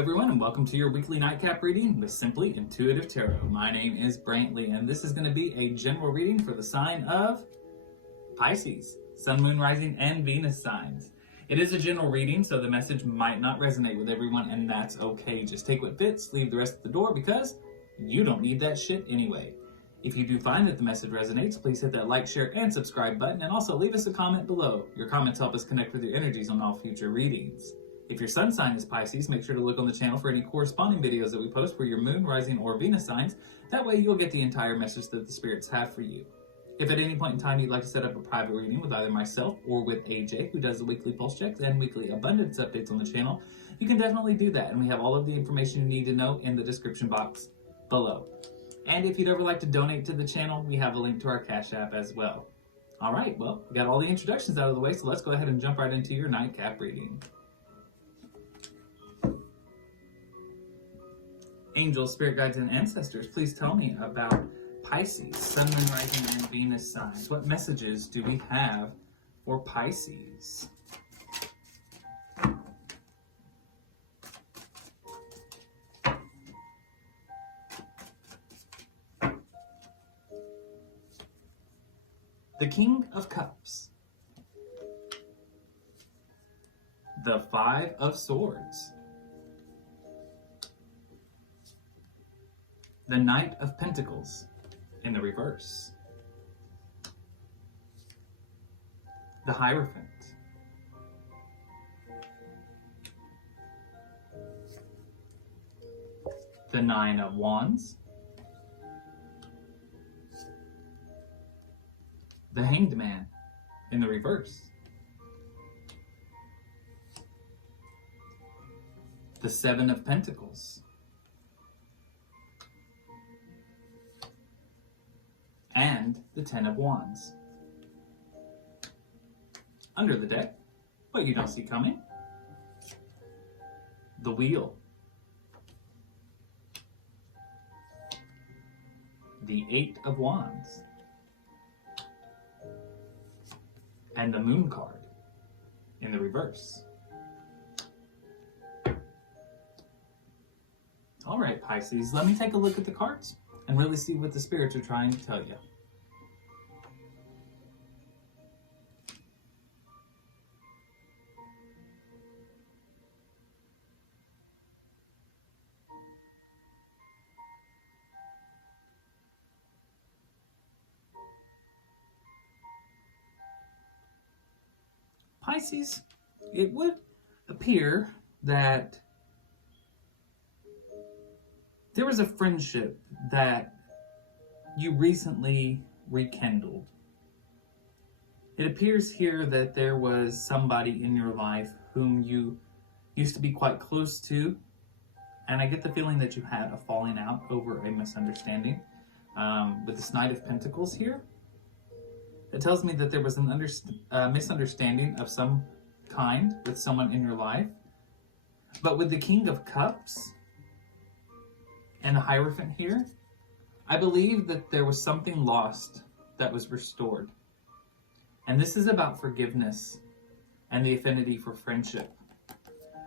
everyone, and welcome to your weekly nightcap reading with Simply Intuitive Tarot. My name is Brantley, and this is going to be a general reading for the sign of Pisces, Sun, Moon, Rising, and Venus signs. It is a general reading, so the message might not resonate with everyone, and that's okay. Just take what fits, leave the rest at the door, because you don't need that shit anyway. If you do find that the message resonates, please hit that like, share, and subscribe button, and also leave us a comment below. Your comments help us connect with your energies on all future readings. If your sun sign is Pisces, make sure to look on the channel for any corresponding videos that we post for your moon, rising, or Venus signs. That way you'll get the entire message that the spirits have for you. If at any point in time you'd like to set up a private reading with either myself or with AJ, who does the weekly pulse checks and weekly abundance updates on the channel, you can definitely do that, and we have all of the information you need to know in the description box below. And if you'd ever like to donate to the channel, we have a link to our Cash App as well. All right, well, we got all the introductions out of the way, so let's go ahead and jump right into your nightcap reading. Angels, spirit guides, and ancestors, please tell me about Pisces, Sun, Moon, Rising, and Venus signs. What messages do we have for Pisces? The King of Cups. The Five of Swords. The Knight of Pentacles in the reverse. The Hierophant. The Nine of Wands. The Hanged Man in the reverse. The Seven of Pentacles. And the Ten of Wands. Under the deck, what you don't see coming. The Wheel. The Eight of Wands. And the Moon card in the reverse. All right, Pisces, let me take a look at the cards and really see what the spirits are trying to tell you. Pisces, it would appear that there was a friendship that you recently rekindled. It appears here that there was somebody in your life whom you used to be quite close to, and I get the feeling that you had a falling out over a misunderstanding. With this Knight of Pentacles here, it tells me that there was a misunderstanding of some kind with someone in your life. But with the King of Cups and the Hierophant here, I believe that there was something lost that was restored. And this is about forgiveness and the affinity for friendship.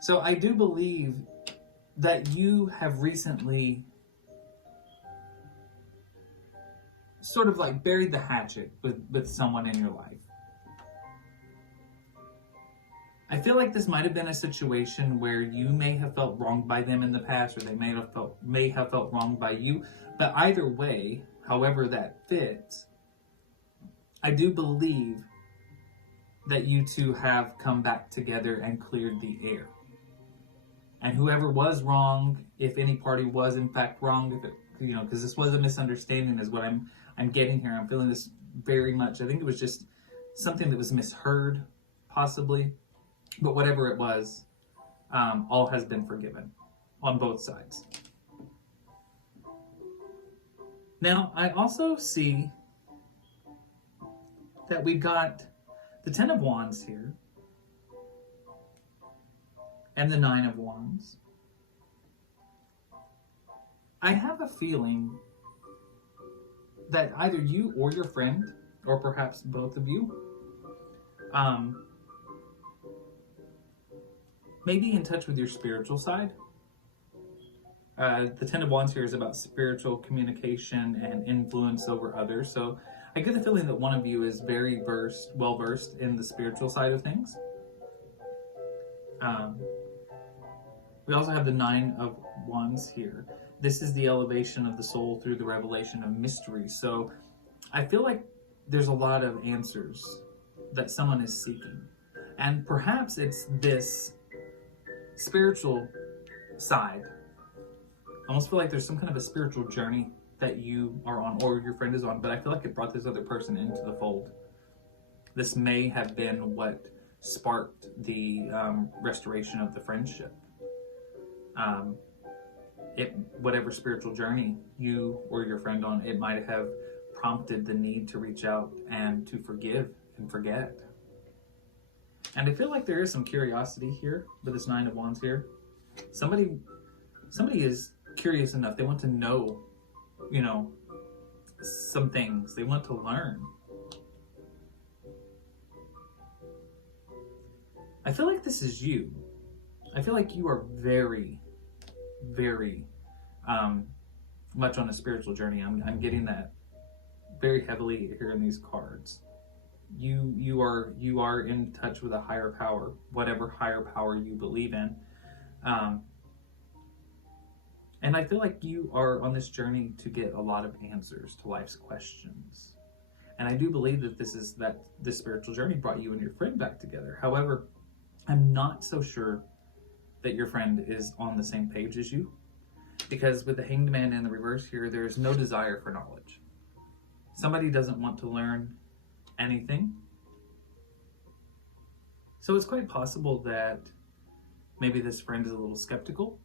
So I do believe that you have recently sort of like buried the hatchet with someone in your life. I feel like this might have been a situation where you may have felt wronged by them in the past, or they may have felt wronged by you. But either way, however that fits, I do believe that you two have come back together and cleared the air. And whoever was wrong, if any party was in fact wrong, if it, because this was a misunderstanding is what I'm getting here. I'm feeling this very much. I think it was just something that was misheard, possibly. But whatever it was, all has been forgiven on both sides. Now, I also see that we got the Ten of Wands here and the Nine of Wands. I have a feeling that either you or your friend, or perhaps both of you, may be in touch with your spiritual side, The Ten of Wands here is about spiritual communication and influence over others. So I get the feeling that one of you is very well versed in the spiritual side of things. We also have the Nine of Wands here. This is the elevation of the soul through the revelation of mysteries. So I feel like there's a lot of answers that someone is seeking. And perhaps it's this spiritual side. I almost feel like there's some kind of a spiritual journey that you are on or your friend is on, but I feel like it brought this other person into the fold. This may have been what sparked the restoration of the friendship. Whatever spiritual journey you or your friend on, it might have prompted the need to reach out and to forgive and forget. And I feel like there is some curiosity here with this Nine of Wands here. Somebody is curious enough. They want to know, some things. They want to learn. I feel like this is you. I feel like you are very, very much on a spiritual journey. I'm getting that very heavily here in these cards. You are in touch with a higher power, whatever higher power you believe in. And I feel like you are on this journey to get a lot of answers to life's questions. And I do believe that this spiritual journey brought you and your friend back together. However, I'm not so sure that your friend is on the same page as you. Because with the Hanged Man in the reverse here, there's no desire for knowledge. Somebody doesn't want to learn anything. So it's quite possible that maybe this friend is a little skeptical.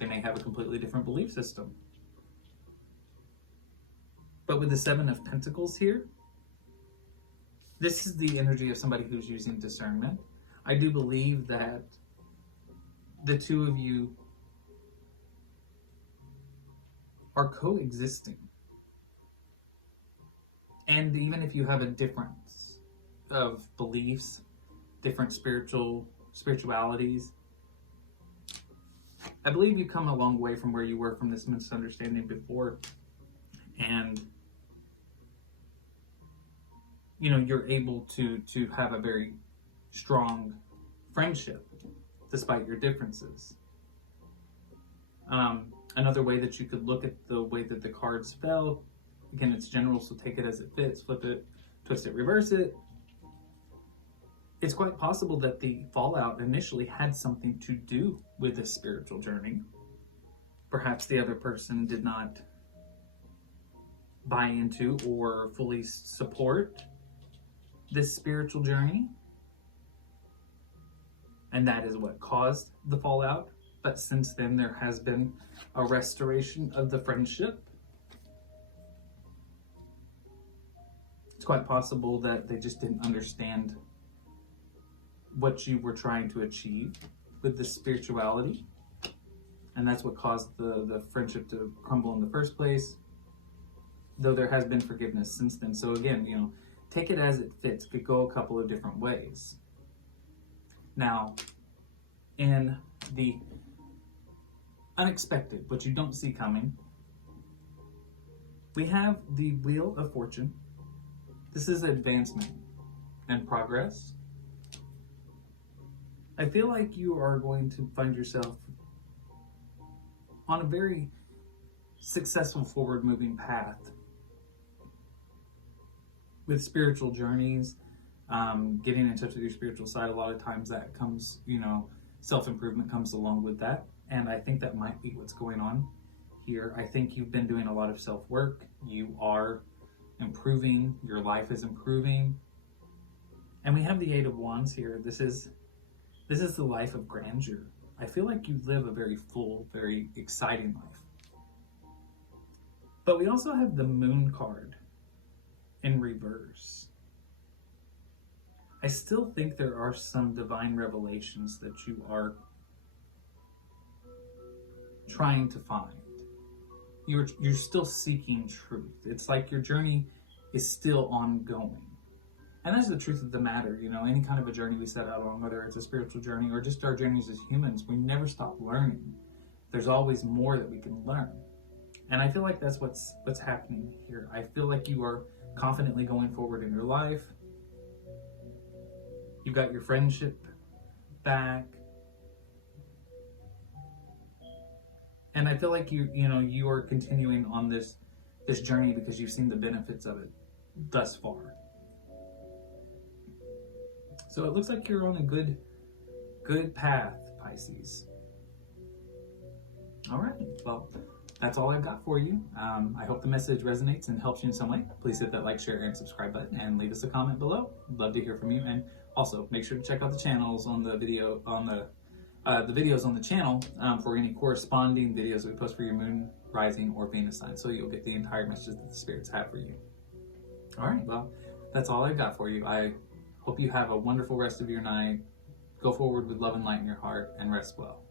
They may have a completely different belief system. But with the Seven of Pentacles here, this is the energy of somebody who's using discernment. I do believe that the two of you are coexisting. And even if you have a difference of beliefs, different spiritualities, I believe you come a long way from where you were from this misunderstanding before. And, you're able to have a very strong friendship despite your differences. Another way that you could look at the way that the cards fell, again, it's general, so take it as it fits, flip it, twist it, reverse it. It's quite possible that the fallout initially had something to do with this spiritual journey. Perhaps the other person did not buy into or fully support this spiritual journey. And that is what caused the fallout. But since then, there has been a restoration of the friendship. It's quite possible that they just didn't understand what you were trying to achieve with this spirituality. And that's what caused the friendship to crumble in the first place. Though there has been forgiveness since then. So again, take it as it fits. It could go a couple of different ways. Now, in the unexpected, what you don't see coming, we have the Wheel of Fortune. This is advancement and progress. I feel like you are going to find yourself on a very successful forward-moving path with spiritual journeys, getting in touch with your spiritual side. A lot of times that comes, self-improvement comes along with that. And I think that might be what's going on here. I think you've been doing a lot of self-work. You are improving. Your life is improving. And we have the Eight of Wands here. This is the life of grandeur. I feel like you live a very full, very exciting life. But we also have the Moon card in reverse. I still think there are some divine revelations that you are trying to find. You're still seeking truth. It's like your journey is still ongoing. And that's the truth of the matter. Any kind of a journey we set out on, whether it's a spiritual journey or just our journeys as humans, we never stop learning. there's always more that we can learn. And I feel like that's what's happening here. I feel like you are confidently going forward in your life. You've got your friendship back. And I feel like you are continuing on this journey because you've seen the benefits of it thus far. So it looks like you're on a good path, Pisces. All right, well, that's all I've got for you. I hope the message resonates and helps you in some way. Please hit that like, share, and subscribe button, and leave us a comment below. I'd love to hear from you. And also, make sure to check out the channels on the video the videos on the channel for any corresponding videos that we post for your moon, rising, or Venus sign, so you'll get the entire messages that the spirits have for you. All right, well, that's all I've got for you. I hope you have a wonderful rest of your night. Go forward with love and light in your heart, and rest well.